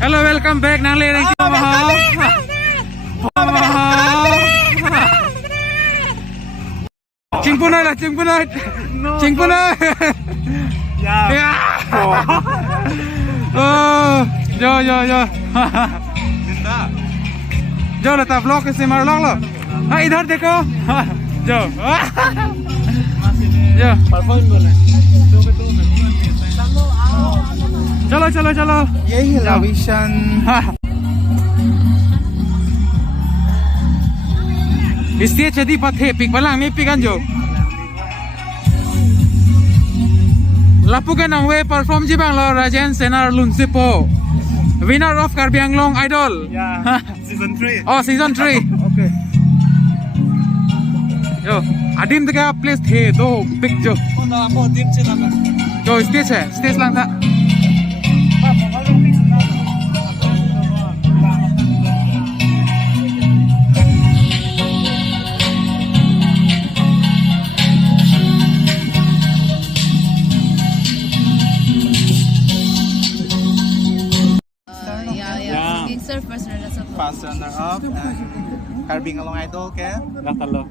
Hello, welcome back nang lering kita mahal. Cingpunai lah, cingpunai. Cingpunai. Ya. Oh, yo. जो लेता blog से मार log लो हाँ इधर देखो जो जो चलो यही है विशन इसलिए jadi pathe pik balang ni pikan jo lapukan ang we perform jibang lo Rajen Senar Lunsipo winner of Karbi Anglong Idol. Yeah, season 3. Oh, season 3. Okay. Yo, adim teka place the do big jo. Kona mo dim chila ka. Jo stage lang tha. First runner up Karbi Anglong Idol ke? Latalo.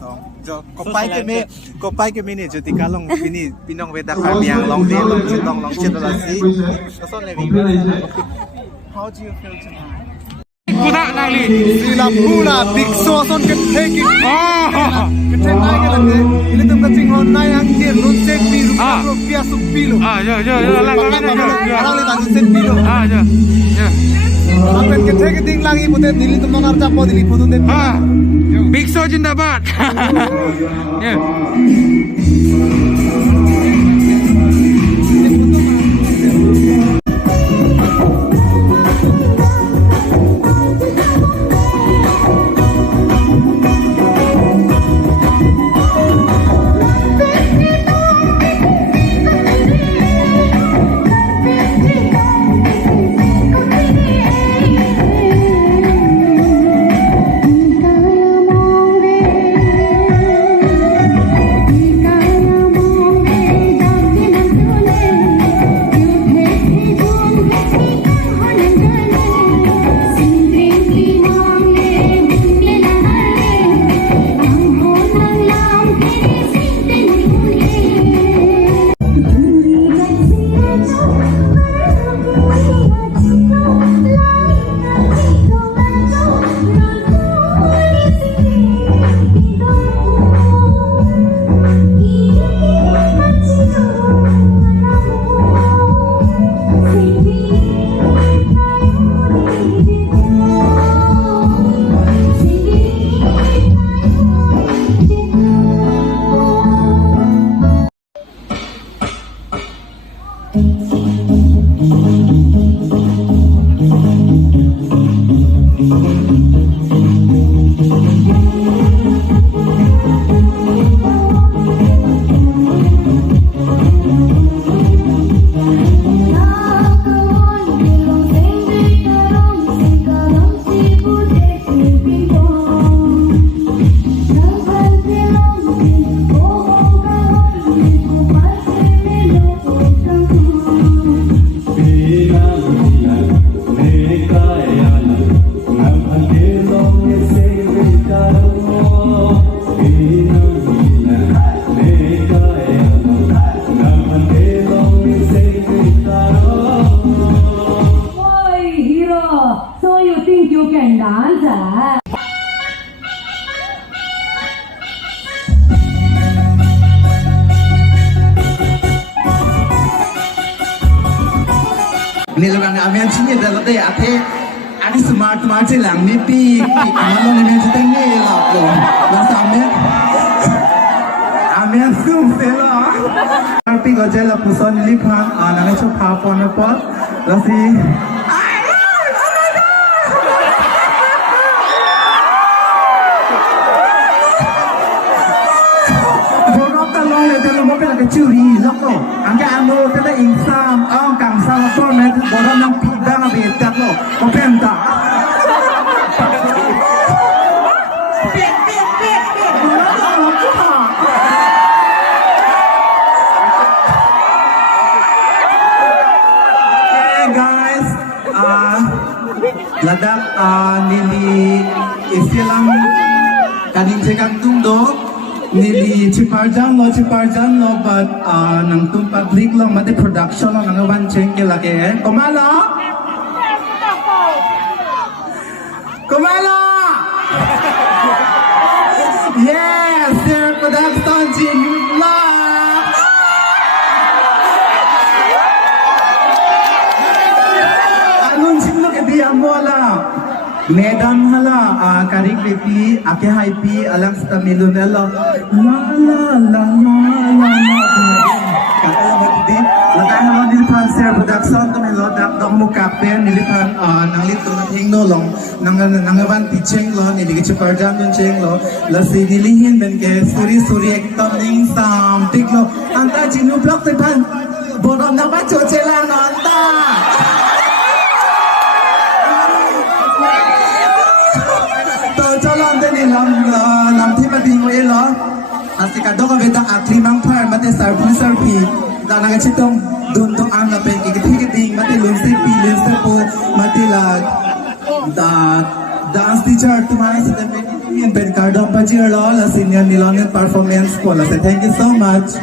So, jo kopai ke mini jo tikalong pinong weda Karbi Anglong de long chitala si. So levi. How do you feel tonight? Kuda nali. Sila pula big so son ke taking. Oh. Kita naik ke lagi. Ini tuh keting hon naik angin luncek biru rupiah sepilo. Yo lang Orang lihat luncek biru. Yo. Sampai kita keting lagi putih dili tuh mengar capo dili putih deh. Big Show jindabad. Yeah. Ini juga nggak ambil sini dalam teh ate, ada smart lang ni pi, amal ni macam tu ni lah pun, sampai ambil zoom selo, tapi kau jalan puson lipat, nanti coba phone apa, lalu curi loko, angkat anu kita insam, kang salah pun nanti orang yang pidang betat lo, kopenta. Gang ladak nili isilang kanin cekang tungdo nili ciparjan lo but nang tum public lo mate production lo nang wan cheng ke lage komala yes their production jin la anun chinglo ke dia mola Madam hala karik bepi ake haipi alang stamilo nelo la kaya mati lakai halo nilipan share production to melo dak dong mukape nilipan nanglit to nating no long nangawan teaching lo niligi chuparjam yung cheng lo lasi nilihin ben ke suri ektom ning sam tiklo anta jinu blok tepan bodom na ba chochela no anta lam thi ma ding we lo asika do ka beta akli mang phar mate sarpi da na ga chitong dun to ang na pen ki thi ding mate lun se po mate la da dance teacher tumara sa tempe in pen cardon pa jir lo la senior nilon performance ko la thank you so much